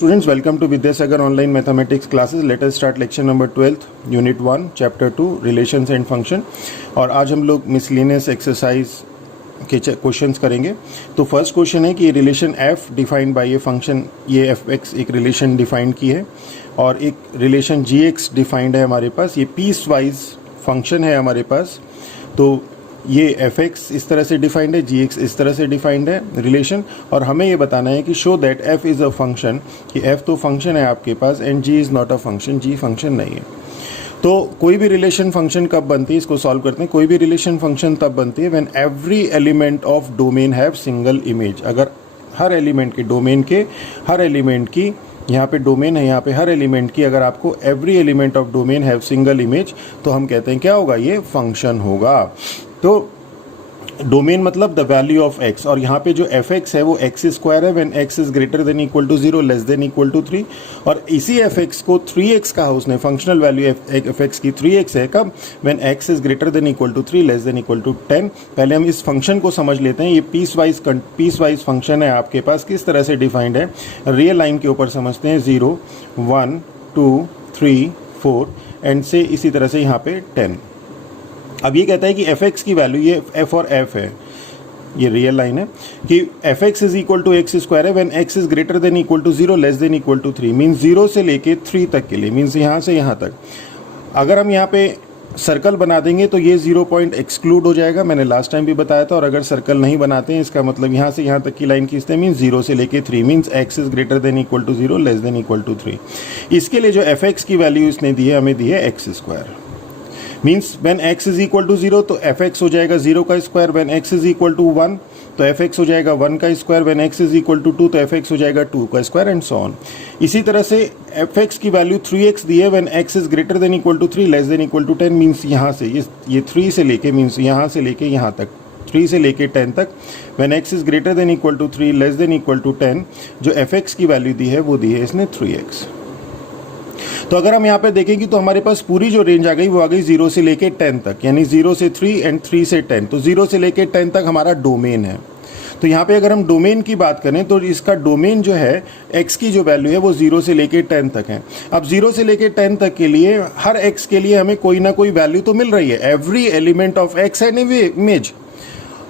Students, welcome to Vidyasagar online mathematics classes. Let us start lecture number 12th, unit 1, chapter 2, relations and function. और आज हम लोग miscellaneous exercise के questions करेंगे. तो फर्स्ट क्वेश्चन है कि रिलेशन f डिफाइंड बाय ये फंक्शन, ये fx एक रिलेशन डिफाइंड की है और एक रिलेशन gx डिफाइंड है हमारे पास. ये पीस वाइज फंक्शन है हमारे पास. तो ये fx इस तरह से डिफाइंड है, gx इस तरह से डिफाइंड है रिलेशन. और हमें ये बताना है कि show that f is a function, कि f तो फंक्शन है आपके पास and g is not a function, g function नहीं है. तो कोई भी रिलेशन फंक्शन कब बनती है, इसको सॉल्व करते हैं. कोई भी रिलेशन फंक्शन तब बनती है when every element of domain have single image. अगर हर एलिमेंट के डोमेन के हर एलिमेंट की, यहाँ पे डोमेन है, यहाँ पे हर एलिमेंट की, अगर आपको every element of domain have single image तो हम कहते हैं क्या होगा, ये फंक्शन होगा. तो डोमेन मतलब द वैल्यू ऑफ x, और यहाँ पे जो fx है वो x स्क्वायर है when x is greater than equal to 0 less than equal to 3. और इसी fx को 3x कहा उसने, फंक्शनल वैल्यू fx की 3x है कब, when x is greater than equal to 3 less than equal to 10. पहले हम इस फंक्शन को समझ लेते हैं. ये पीस वाइज फंक्शन है आपके पास. किस तरह से डिफाइंड है, रियल लाइन के ऊपर समझते हैं. 0 1 2 3 4 एंड से इसी तरह से यहाँ पे 10. अब ये कहता है कि fx की वैल्यू, ये f और f है, ये रियल लाइन है, कि fx is equal to X square है when x is greater than equal to 0 less than equal to 3. Means 0 से लेके 3 तक के लिए, मीन्स यहाँ से यहाँ तक. अगर हम यहाँ पे सर्कल बना देंगे तो ये 0 पॉइंट एक्सक्लूड हो जाएगा, मैंने लास्ट टाइम भी बताया था. और अगर सर्कल नहीं बनाते हैं, इसका मतलब यहाँ से यहाँ तक की लाइन खींचते हैं, मीन्स 0 से लेके 3, means x is greater than equal to 0 less than equal to 3. इसके लिए जो fx की वैल्यू इसने दी है, हमें दी है X square. Means when x is equal to 0 तो fx हो जाएगा 0 का स्क्वायर, when x is equal to 1 तो fx हो जाएगा 1 का स्क्वायर, when x is equal to 2 तो fx हो जाएगा 2 का स्क्वायर एंड सो ऑन. इसी तरह से fx की वैल्यू 3x दी है when x is greater than equal to 3 less than equal to 10. Means यहाँ से ये 3 से लेके, मीन्स यहाँ से लेके यहाँ तक, 3 से लेके 10 तक, when x is greater than equal to 3 less than equal to 10, जो fx की वैल्यू दी है वो दी है इसने 3x. तो अगर हम यहाँ पे देखेंगे तो हमारे पास पूरी जो रेंज आ गई वो आ गई 0 से लेके 10 तक, यानी 0 से 3 एंड 3 से 10. तो 0 से लेके 10 तक हमारा डोमेन है. तो यहाँ पे अगर हम डोमेन की बात करें तो इसका डोमेन जो है, x की जो वैल्यू है वो 0 से लेके 10 तक है. अब 0 से लेके 10 तक के लिए हर x के लिए हमें कोई ना कोई वैल्यू तो मिल रही है. Every element of x an image.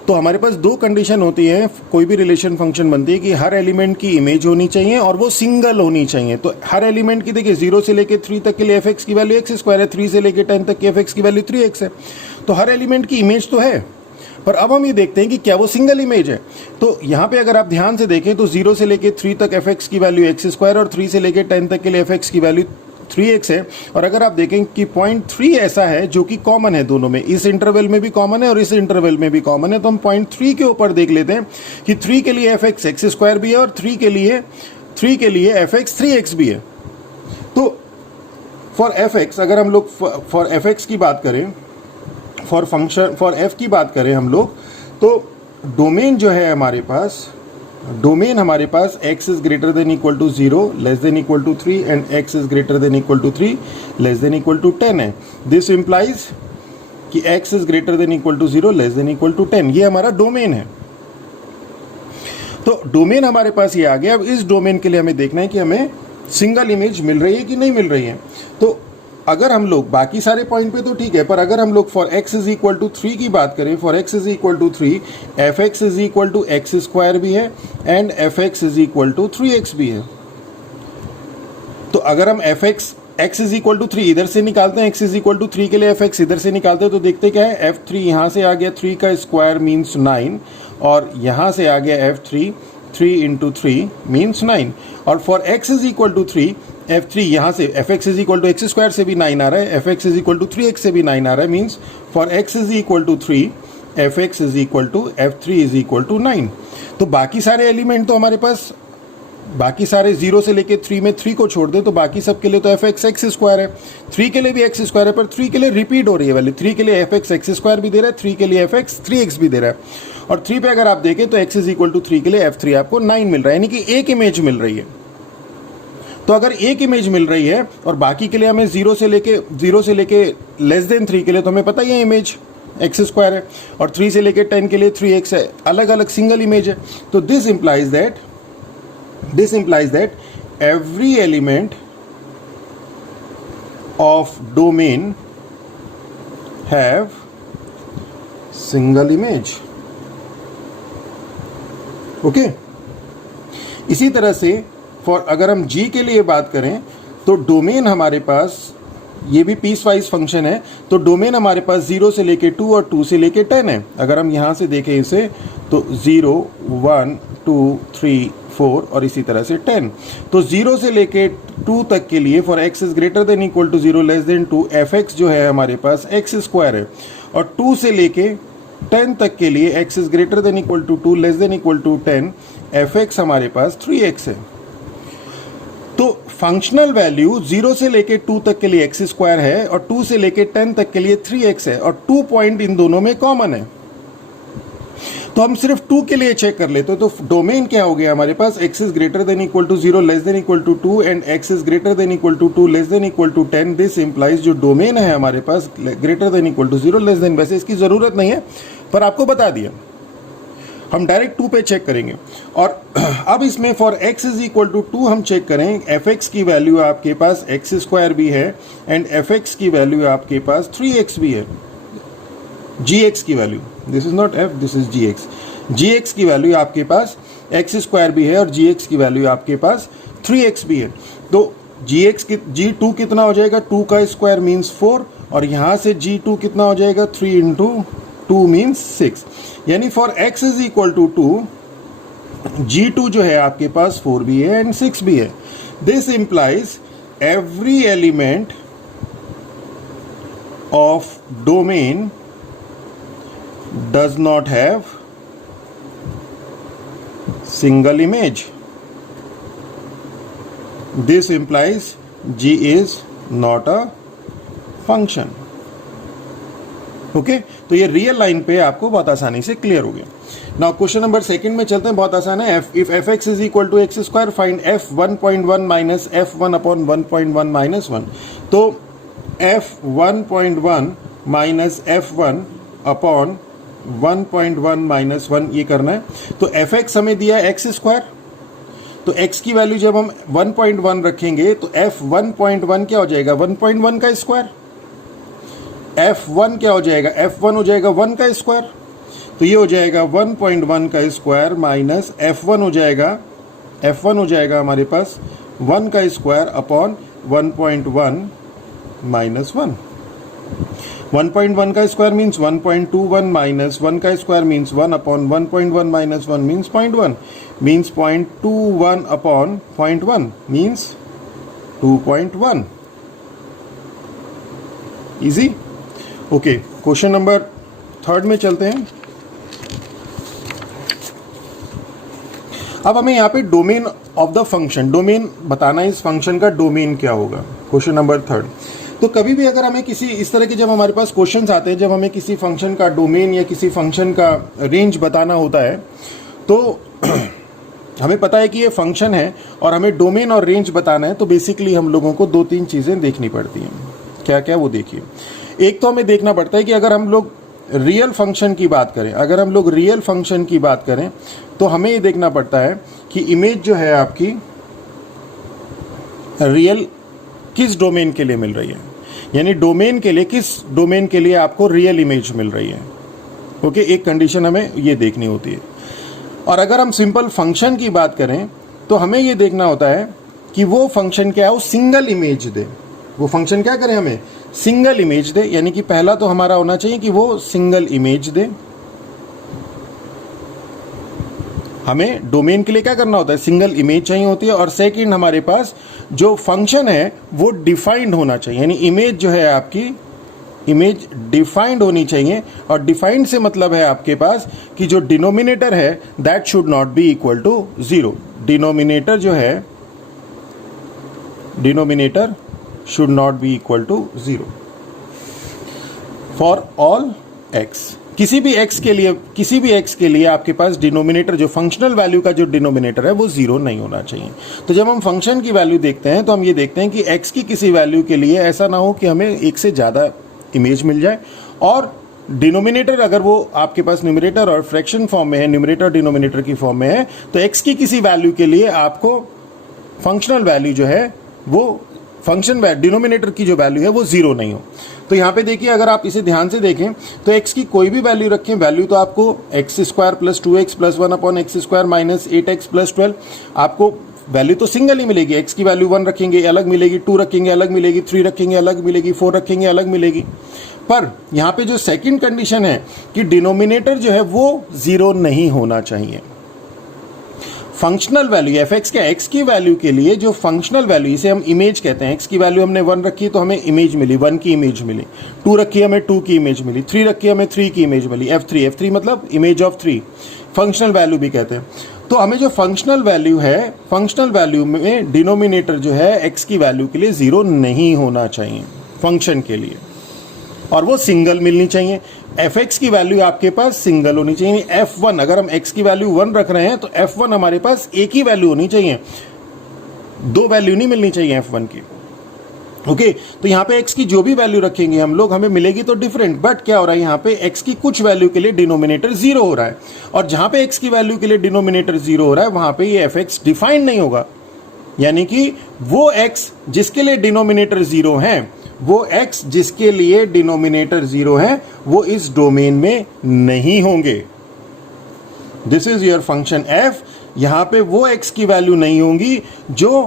तो हमारे पास दो कंडीशन होती है, कोई भी रिलेशन फंक्शन बनती है, कि हर एलिमेंट की इमेज होनी चाहिए और वो सिंगल होनी चाहिए. तो हर एलिमेंट की देखिए 0 से लेके 3 तक के लिए fx की वैल्यू x स्क्वायर है, 3 से लेके 10 तक की fx की वैल्यू 3x है. तो हर एलिमेंट की इमेज तो है, पर अब हम ये देखते हैं कि क्या वो सिंगल इमेज है. तो यहाँ पे अगर आप ध्यान से देखें तो 0 से लेके 3 तक fx की वैल्यू x स्क्वायर और 3 से लेके 10 तक के लिए fx की वैल्यू 3x है. और अगर आप देखें कि पॉइंट 3 ऐसा है जो कि कॉमन है दोनों में, इस इंटरवल में भी कॉमन है और इस इंटरवल में भी कॉमन है. तो हम पॉइंट 3 के ऊपर देख लेते हैं कि 3 के लिए fx x स्क्वायर भी है और 3 के लिए fx 3x भी है. तो फॉर fx, अगर हम लोग फॉर fx की बात करें, फॉर f की बात करें हम लोग, तो डोमेन जो है हमारे पास, डोमेन हमारे पास x is greater than equal to 0 less than equal to 3 and x is greater than equal to 3 less than equal to 10 है. दिस इंप्लाइज कि x is greater than equal to 0 less than equal to 10, ये हमारा domain है. तो domain हमारे पास ये आ गया. अब इस डोमेन के लिए हमें देखना है कि हमें सिंगल इमेज मिल रही है कि नहीं मिल रही है. तो अगर हम लोग बाकी सारे पॉइंट पे तो ठीक है, पर अगर हम लोग for x is equal to 3 की बात करें, for x is equal to 3, fx is equal to X square भी है and fx is equal to 3x भी है. तो अगर हम x इज इक्वल टू 3 इधर से निकालते हैं, x इज इक्वल टू 3 के लिए fx इधर से निकालते हैं, तो देखते क्या है, f3 यहाँ से आ गया, 3 का स्क्वायर मीन्स 9, और यहाँ से आ गया f3, 3 इंटू 3 मीन्स 9. और for x is equal to 3, f3 यहाँ से fx is equal to X square से भी 9 आ रहा है, fx is equal to 3x से भी 9 आ रहा है. Means for x is equal to 3, fx is equal to f3 is equal to 9. तो बाकी सारे एलिमेंट तो हमारे पास, बाकी सारे 0 से लेके 3 में 3 को छोड़ दे तो बाकी सब के लिए तो fx एक्स स्क्वायर है. 3 के लिए भी एक्स स्क्वायर है, पर 3 के लिए रिपीट हो रही है वैल्यू. 3 के लिए fx एक्स स्क्वायर भी दे रहा है, 3 के लिए fx 3x भी दे रहा है. और 3 पे अगर आप देखें तो x इज इक्वल टू 3 के लिए f3 आपको 9 मिल रहा है, यानी कि एक इमेज मिल रही है. तो अगर एक इमेज मिल रही है और बाकी के लिए हमें 0 से लेके लेस देन 3 के लिए, तो हमें पता ही है इमेज एक्स स्क्वायर है, और 3 से लेके 10 के लिए 3x है, अलग अलग सिंगल इमेज है. तो this implies that every element of domain have single image. Okay इसी तरह से अगर हम g के लिए बात करें तो डोमेन हमारे पास, ये भी पीस वाइज फंक्शन है, तो डोमेन हमारे पास 0 से लेके 2 और 2 से लेके 10 है। अगर हम यहाँ से देखें इसे तो 0, 1, 2, 3, 4 और इसी तरह से 10। तो 0 से लेके 2 तक के लिए for x is greater than equal to 0 less than 2 fx जो है हमारे पास x स्क्वायर है, और 2 से लेके 10 तक के लिए x is greater than equal to 2 less than equal to 10 fx हमारे पास 3x है। तो फंक्शनल वैल्यू 0 से लेके 2 तक के लिए x स्क्वायर है और 2 से लेके 10 तक के लिए 3x है, और 2 पॉइंट इन दोनों में कॉमन है। तो हम सिर्फ 2 के लिए चेक कर लेते, तो डोमेन क्या हो गया हमारे पास, x is greater than equal to 0 less than equal to 2 and x is greater than equal to 2 less than equal to 10। This implies जो डोमेन है हमारे पास greater than equal to 0 less than, वैसे इसकी जरूरत नहीं है पर आपको बता दिया, हम डायरेक्ट 2 पे चेक करेंगे। और अब इसमें for x is equal to 2 हम चेक करें, fx की वैल्यू आपके पास x स्क्वायर भी है एंड fx की वैल्यू आपके पास 3x भी है, gx की value, this is not f, this is gx की वैल्यू आपके पास x स्क्वायर भी है और gx की वैल्यू आपके पास 3x भी है। तो g2 कितना हो जाएगा, 2 का स्क्वायर मीन्स 4, और यहाँ से g2 कितना हो जाएगा, 3 इंटू 2 मीन्स 6, यानी for x is equal to 2 g2 जो है आपके पास 4 भी है एंड 6 भी है। This implies every element of domain does not have single image. This implies G is not a function. Okay तो ये रियल लाइन पे आपको बहुत आसानी से क्लियर हो गया। नाउ क्वेश्चन नंबर सेकंड में चलते हैं, बहुत आसान है। If fx is equal to x square find f 1.1 minus f1 upon 1.1 minus 1। तो f 1.1 minus f1 upon 1.1 minus 1 ये करना है। तो fx हमें दिया है x स्क्वायर, तो x की वैल्यू जब हम 1.1 रखेंगे तो f 1.1 क्या हो जाएगा, 1.1 का स्क्वायर। f1 क्या हो जाएगा, f1 हो जाएगा 1 का स्क्वायर, तो ये हो जाएगा 1.1 का स्क्वायर माइनस f1 हो जाएगा हमारे पास 1 का स्क्वायर अपॉन 1.1 माइनस 1। 1.1 का स्क्वायर मीन्स 1.21 माइनस 1 का square means 1 upon 1.1 minus 1 means 0.1 means 0.21 upon 0.1 means 2.1। Easy. Okay question number third में चलते हैं। अब हमें यहाँ पे domain of the function, domain बताना है, इस फंक्शन का डोमेन क्या होगा। Question number third. तो कभी भी अगर हमें किसी इस तरह के जब हमारे पास क्वेश्चंस आते हैं, जब हमें किसी फंक्शन का डोमेन या किसी फंक्शन का रेंज बताना होता है, तो हमें पता है कि ये फंक्शन है और हमें डोमेन और रेंज बताना है, तो बेसिकली हम लोगों को 2-3 चीज़ें देखनी पड़ती हैं। क्या क्या वो देखिए। एक तो हमें देखना पड़ता है कि अगर हम लोग रियल फंक्शन की बात करें, तो हमें ये देखना पड़ता है कि इमेज जो है आपकी रियल किस डोमेन के लिए मिल रही है, यानी डोमेन के लिए, किस डोमेन के लिए आपको रियल इमेज मिल रही है। ओके, एक कंडीशन हमें ये देखनी होती है। और अगर हम सिंपल फंक्शन की बात करें तो हमें ये देखना होता है कि वो फंक्शन क्या हो, सिंगल इमेज दे। वो फंक्शन क्या करे, हमें सिंगल इमेज दे, यानी कि पहला तो हमारा होना चाहिए कि वो सिंगल इमेज दे। हमें डोमेन के लिए क्या करना होता है, सिंगल इमेज चाहिए होती है। और सेकंड, हमारे पास जो फंक्शन है वो डिफाइंड होना चाहिए, यानी इमेज जो है आपकी, इमेज डिफाइंड होनी चाहिए। और डिफाइंड से मतलब है आपके पास कि जो डिनोमिनेटर है that should not be equal to 0। Denominator जो है, denominator should not be equal to 0 for all x। किसी भी x के लिए आपके पास डिनोमिनेटर, जो फंक्शनल वैल्यू का जो डिनोमिनेटर है वो 0 नहीं होना चाहिए। तो जब हम फंक्शन की वैल्यू देखते हैं तो हम ये देखते हैं कि x की किसी वैल्यू के लिए ऐसा ना हो कि हमें एक से ज़्यादा इमेज मिल जाए, और डिनोमिनेटर अगर वो आपके पास न्यूमरेटर और फ्रैक्शन फॉर्म में है, न्यूमरेटर डिनोमिनेटर की फॉर्म में है, तो x की किसी वैल्यू के लिए आपको फंक्शनल वैल्यू जो है वो फंक्शन डिनोमिनेटर की जो वैल्यू है वो जीरो नहीं हो। तो यहाँ पे देखिए, अगर आप इसे ध्यान से देखें तो x की कोई भी वैल्यू रखें, वैल्यू तो आपको x square plus 2x plus 1 upon x square minus 8x plus 12, आपको वैल्यू तो सिंगल ही मिलेगी। x की वैल्यू 1 रखेंगे अलग मिलेगी, 2 रखेंगे अलग मिलेगी, 3 रखेंगे अलग मिलेगी, 4 रखेंगे अलग मिलेगी। पर यहाँ पे जो सेकंड कंडीशन है कि डिनोमिनेटर जो है वो जीरो नहीं होना चाहिए। फंक्शनल वैल्यू एफ एक्स के एक्स की वैल्यू के लिए जो फंक्शनल वैल्यू, इसे हम इमेज कहते हैं, एक्स की वैल्यू हमने 1 रखी तो हमें इमेज मिली, 1 की इमेज मिली, 2 रखी हमें 2 की इमेज मिली, 3 रखी हमें 3 की इमेज मिली, f3 मतलब इमेज ऑफ 3, फंक्शनल वैल्यू भी कहते हैं। तो हमें जो फंक्शनल वैल्यू है, फंक्शनल वैल्यू में डिनोमिनेटर जो है एक्स की वैल्यू के लिए जीरो नहीं होना चाहिए फंक्शन के लिए, और वो सिंगल मिलनी चाहिए। एफ एक्स की वैल्यू आपके पास सिंगल होनी चाहिए। f1 अगर हम x की वैल्यू 1 रख रहे हैं तो f1 हमारे पास एक ही वैल्यू होनी चाहिए, दो वैल्यू नहीं मिलनी चाहिए f1 की। ओके, तो यहाँ पे x की जो भी वैल्यू रखेंगे हम लोग, हमें मिलेगी तो डिफरेंट, बट क्या हो रहा है यहाँ पे x की कुछ वैल्यू के लिए डिनोमिनेटर जीरो हो रहा है, और जहां पे x की वैल्यू के लिए डिनोमिनेटर जीरो हो रहा है वहां पे ये एफ एक्स डिफाइंड नहीं होगा। यानी कि वो x जिसके लिए डिनोमिनेटर जीरो है, वो x जिसके लिए डिनोमिनेटर जीरो है, वो इस डोमेन में नहीं होंगे। This is your function f। यहां पे वो x की वैल्यू नहीं होंगी जो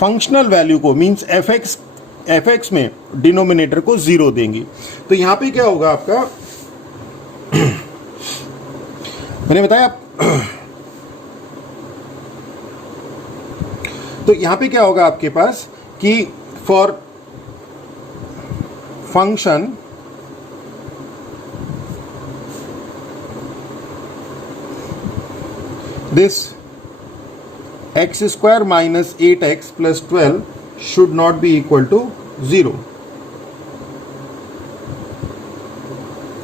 फंक्शनल वैल्यू को, मींस एफ एक्स में डिनोमिनेटर को जीरो देंगी। तो यहां पे क्या होगा आपका मैंने बताया तो यहां पे क्या होगा आपके पास कि for function this x square minus 8x plus 12 should not be equal to 0.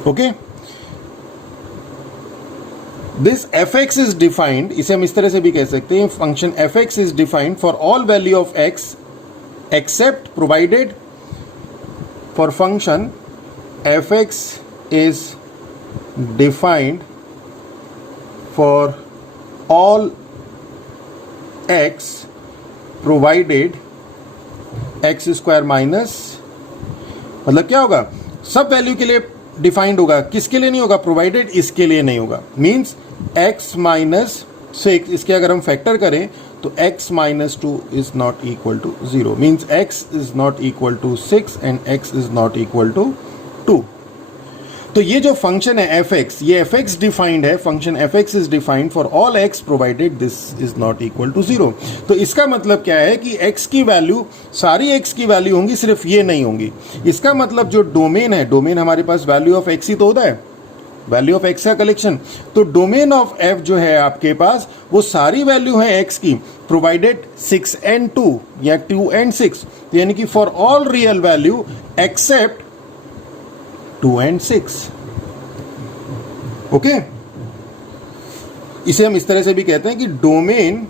Okay, this fx is defined, इसे हम इस तरह से भी कह सकते हैं, function fx is defined for all value of x except provided for function fx is defined for all x provided x square minus, मतलब क्या होगा, सब वैल्यू के लिए डिफाइंड होगा, किसके लिए नहीं होगा, प्रोवाइडेड इसके लिए नहीं होगा। मीन्स x माइनस 6, इसके अगर हम फैक्टर करें तो x minus 2 is not equal to 0, means x is not equal to 6 and x is not equal to 2। तो ये जो फंक्शन है एफ एक्स, ये एफ एक्स डिफाइंड है, function F X is defined for all X provided this is not equal to 0। तो इसका मतलब क्या है कि x की वैल्यू, सारी x की वैल्यू होंगी, सिर्फ ये नहीं होंगी। इसका मतलब जो डोमेन है, डोमेन हमारे पास वैल्यू ऑफ x ही तो होता है, वैल्यू ऑफ x का कलेक्शन। तो डोमेन ऑफ f जो है आपके पास, वो सारी वैल्यू है x की प्रोवाइडेड 6 and 2 या 2 and 6, तो यानी कि for all real value except 2 and 6। Okay, इसे हम इस तरह से भी कहते हैं कि domain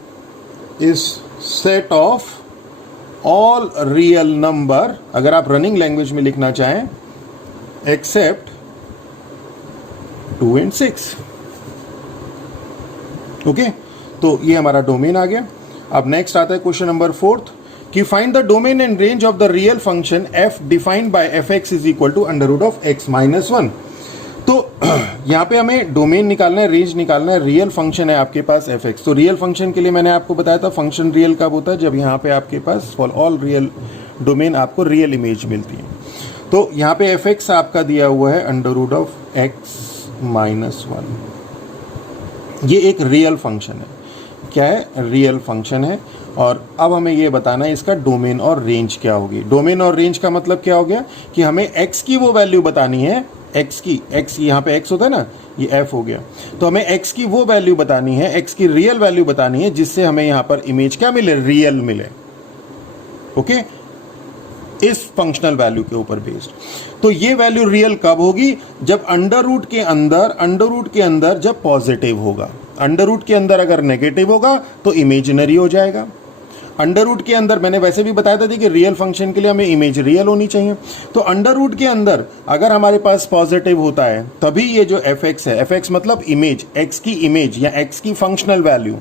is set of all real number, अगर आप रनिंग लैंग्वेज में लिखना चाहें, एक्सेप्ट 2 and 6। ओके, तो ये हमारा डोमेन आ गया। अब नेक्स्ट आता है क्वेश्चन नंबर 4 कि find the domain and range of the real function f defined by F X is equal to under root of x minus 1। तो यहाँ पे हमें डोमेन निकालना है, रेंज निकालना है। रियल फंक्शन है आपके पास एफ एक्स, तो रियल फंक्शन के लिए मैंने आपको बताया था फंक्शन रियल कब होता है, जब यहाँ पे आपके पास फॉर ऑल रियल डोमेन आपको रियल इमेज मिलती है। तो यहाँ पे एफ एक्स आपका दिया हुआ है under root of x minus 1। ये एक रियल फंक्शन है, क्या है, रियल फंक्शन है। और अब हमें ये बताना है इसका डोमेन और रेंज क्या होगी। डोमेन और रेंज का मतलब क्या हो गया कि हमें x की वो वैल्यू बतानी है, x की, x यहाँ पे x होता है ना, ये f हो गया, तो हमें x की वो वैल्यू बतानी है, x की रियल वैल्यू बतानी है, जिससे हमें यहाँ पर इमेज क्या मिले, रियल मिले। ओके, इस फंक्शनल वैल्यू के ऊपर बेस्ड। तो ये वैल्यू रियल कब होगी, जब अंडर रूट के अंदर जब पॉजिटिव होगा। अंडर रूट के अंदर अगर नेगेटिव होगा तो इमेजिनरी हो जाएगा। अंडर रूट के अंदर मैंने वैसे भी बताया था कि रियल फंक्शन के लिए हमें इमेज रियल होनी चाहिए। तो अंडर रूट के अंदर अगर हमारे पास पॉजिटिव होता है तभी ये जो एफ एक्स है, एफ एक्स मतलब इमेज, एक्स की इमेज या एक्स की फंक्शनल वैल्यू,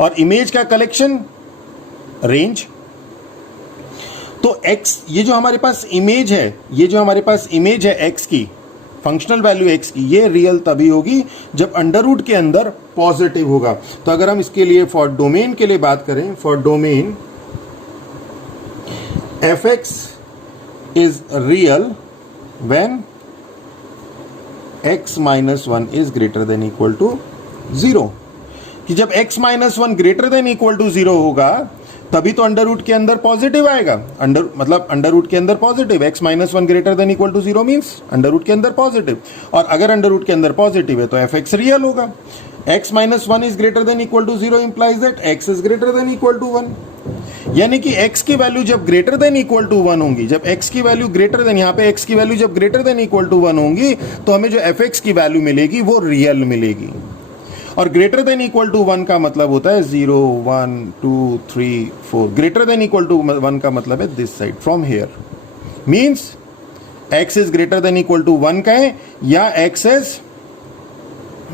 और इमेज का कलेक्शन रेंज। तो x, ये जो हमारे पास इमेज है, ये जो हमारे पास इमेज है x की, फंक्शनल वैल्यू x की, ये रियल तभी होगी जब अंडर रूट के अंदर पॉजिटिव होगा। तो अगर हम इसके लिए फॉर डोमेन के लिए बात करें, for domain fx is real when x minus 1 is greater than equal to 0, कि जब x minus 1 greater than equal to 0 होगा तभी तो अंडर रूट के अंदर पॉजिटिव आएगा। अंडर रूट के अंदर positive, x minus 1 greater than equal to 0 means under root के अंदर पॉजिटिव, और अगर अंडर रूट के अंदर पॉजिटिव है तो fx रियल होगा। x minus 1 is greater than equal to 0 implies that x is greater than equal to 1, यानी कि x की वैल्यू जब ग्रेटर देन इक्वल टू 1 होंगी, जब x की वैल्यू ग्रेटर देन, यहाँ पे x की वैल्यू जब ग्रेटर देन इक्वल टू 1 होंगी तो हमें जो fx की वैल्यू मिलेगी वो रियल मिलेगी। और ग्रेटर देन इक्वल टू 1 का मतलब होता है 0 1 2 3 4, ग्रेटर देन इक्वल टू 1 का मतलब है this side from here, means x is greater than equal to 1 का है या x is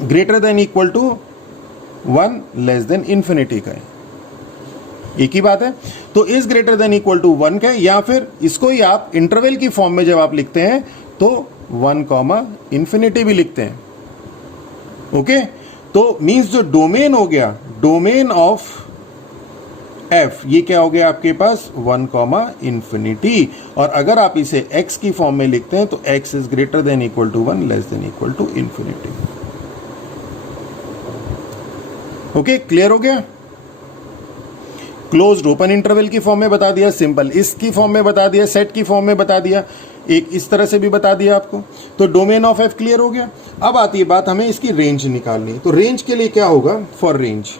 greater than equal to 1 less than infinity का है, एक ही बात है। तो is greater than equal to 1 का है, या फिर इसको ही आप इंटरवल की फॉर्म में जब आप लिखते हैं तो 1 कॉमा इंफिनिटी भी लिखते हैं। ओके, तो मीन्स जो डोमेन हो गया, डोमेन ऑफ f, ये क्या हो गया आपके पास 1 कॉमा इंफिनिटी, और अगर आप इसे x की फॉर्म में लिखते हैं तो x is greater than equal to 1 less than equal to infinity. Okay, clear हो गया। क्लोज्ड ओपन इंटरवल की फॉर्म में बता दिया, सिंपल इसकी फॉर्म में बता दिया, सेट की फॉर्म में बता दिया, एक इस तरह से भी बता दिया आपको। तो डोमेन ऑफ f क्लियर हो गया। अब आती है बात हमें इसकी रेंज निकालनी है। तो रेंज के लिए क्या होगा, फॉर रेंज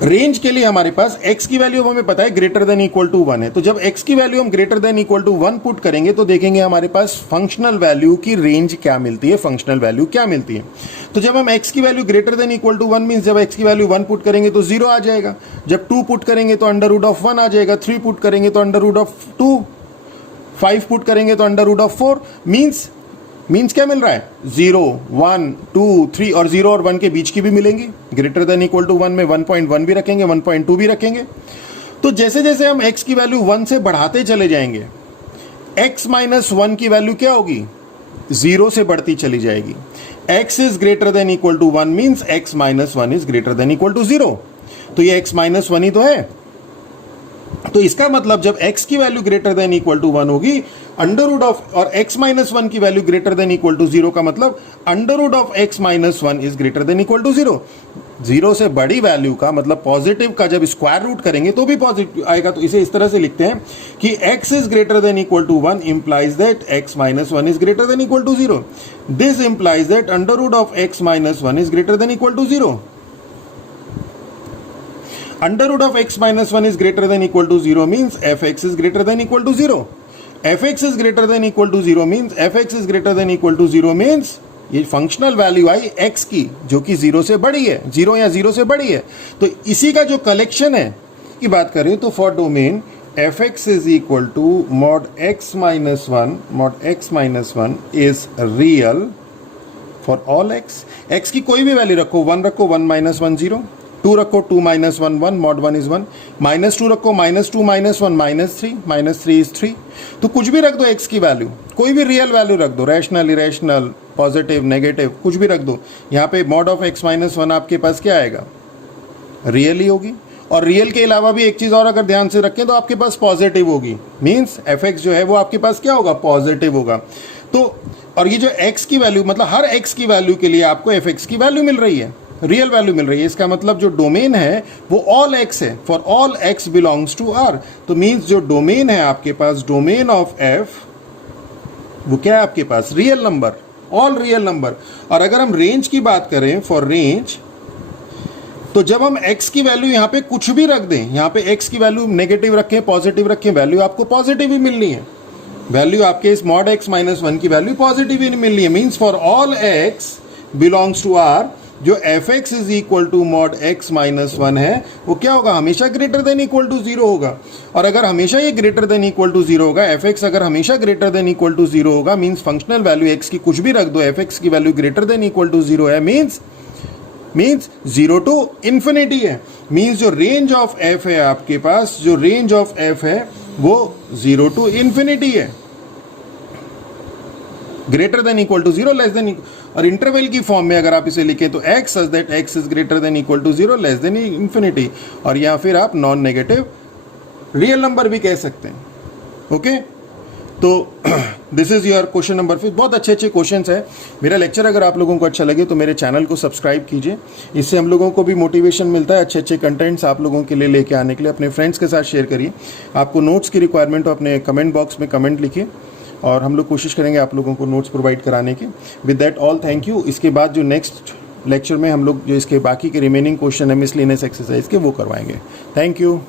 रेंज के लिए हमारे पास x की वैल्यू हमें पता है ग्रेटर देन इक्वल टू 1 है, तो जब x की वैल्यू हम greater than equal to 1 put करेंगे तो देखेंगे हमारे पास फंक्शनल वैल्यू की रेंज क्या मिलती है, फंक्शनल वैल्यू क्या मिलती है। तो जब हम x की value greater than equal to 1 means जब x की वैल्यू 1 पुट करेंगे तो 0 आ जाएगा, जब 2 पुट करेंगे तो अंडर रूट ऑफ 1 आ जाएगा, 3 पुट करेंगे तो अंडर रूट ऑफ 2, 5 पुट करेंगे तो अंडर रूट ऑफ 4, मीन्स क्या मिल रहा है 0 1 2 3, और 0 और 1 के बीच की भी मिलेंगी। ग्रेटर देन इक्वल टू 1 में 1.1 भी रखेंगे, 1.2 भी रखेंगे। तो जैसे जैसे हम x की वैल्यू 1 से बढ़ाते चले जाएंगे, x माइनस 1 की वैल्यू क्या होगी 0 से बढ़ती चली जाएगी। x is greater than equal to 1 means x minus 1 is greater than equal to 0, तो ये x माइनस 1 ही तो है। तो इसका मतलब जब x की value greater than equal to 1 होगी, अंडर रूट ऑफ, और x माइनस 1 की value greater than equal to 0 का मतलब under root of x minus 1 is greater than equal to 0। 0 से बड़ी वैल्यू का मतलब पॉजिटिव का जब स्क्वायर रूट करेंगे तो भी पॉजिटिव आएगा। तो इसे इस तरह से लिखते हैं कि x is greater than equal to 1 implies that x minus 1 is greater than equal to 0। This implies that under root of x minus 1 is greater than equal to 0। Under root of x minus 1 is greater than equal to 0 means fx is greater than equal to 0. fx is greater than equal to 0 means fx is greater than equal to 0 means ये functional value आई x की जो कि 0 से बड़ी है, 0 या 0 से बड़ी है। तो इसी का जो कलेक्शन है की बात करें तो for domain fx is equal to mod x minus 1 is real for all x। x की कोई भी वैल्यू रखो, 1 रखो 1 minus 1 0, 2 रखो 2 minus 1 1, mod 1 is 1, -2 रखो -2 minus 1 -3 is 3। तो कुछ भी रख दो x की वैल्यू, कोई भी रियल वैल्यू रख दो, रैशनल इरेशनल पॉजिटिव नेगेटिव कुछ भी रख दो। यहाँ पे mod ऑफ x minus 1 आपके पास क्या आएगा, रियल ही होगी। और रियल के अलावा भी एक चीज़ और अगर ध्यान से रखें तो आपके पास पॉजिटिव होगी, मीन्स fx जो है वो आपके पास क्या होगा, पॉजिटिव होगा। तो और ये जो x की वैल्यू मतलब हर x की वैल्यू के लिए आपको fx की वैल्यू मिल रही है, रियल वैल्यू मिल रही है। इसका मतलब जो डोमेन है वो ऑल x है, for all x belongs to r। तो मीन्स जो डोमेन है आपके पास, डोमेन ऑफ f वो क्या है आपके पास, real number, all real number. और अगर हम रेंज की बात करें, फॉर रेंज, तो जब हम x की वैल्यू यहाँ पे कुछ भी रख दें, यहाँ पे x की वैल्यू नेगेटिव रखें पॉजिटिव रखें, वैल्यू आपको पॉजिटिव ही मिलनी है। वैल्यू आपके इस मॉड x माइनस 1 की वैल्यू पॉजिटिव ही मिलनी है। Means for all x belongs to r जो fx is equal to mod x minus 1 है वो क्या होगा, हमेशा ग्रेटर देन इक्वल टू 0 होगा। और अगर हमेशा ये ग्रेटर देन इक्वल टू 0 होगा, fx अगर हमेशा ग्रेटर देन इक्वल टू 0 होगा, मीन्स फंक्शनल वैल्यू x की कुछ भी रख दो, fx की value greater than equal to 0 है, मीन्स मीन्स 0 टू इन्फिनिटी है, मीन्स जो रेंज ऑफ एफ है आपके पास, जो रेंज ऑफ एफ है वो 0 टू इन्फिनिटी है, greater than equal to 0, less than, और इंटरवल की फॉर्म में अगर आप इसे लिखें तो x such that x is greater than equal to 0, less than infinity, और या फिर आप नॉन नेगेटिव रियल नंबर भी कह सकते हैं। ओके, तो this is your question number 5। बहुत अच्छे अच्छे क्वेश्चंस है। मेरा लेक्चर अगर आप लोगों को अच्छा लगे तो मेरे चैनल को सब्सक्राइब कीजिए, इससे हम लोगों को भी मोटिवेशन मिलता है अच्छे अच्छे कंटेंट्स आप लोगों के लिए लेके आने के लिए। अपने फ्रेंड्स के साथ शेयर करिए। आपको नोट्स की रिक्वायरमेंट हो अपने कमेंट बॉक्स में कमेंट लिखिए और हम लोग कोशिश करेंगे आप लोगों को नोट्स प्रोवाइड कराने की। With that all, thank you. इसके बाद जो नेक्स्ट लेक्चर में हम लोग जो इसके बाकी के रिमेनिंग क्वेश्चन है मिसलेनियस एक्सरसाइज के वो करवाएंगे। Thank you.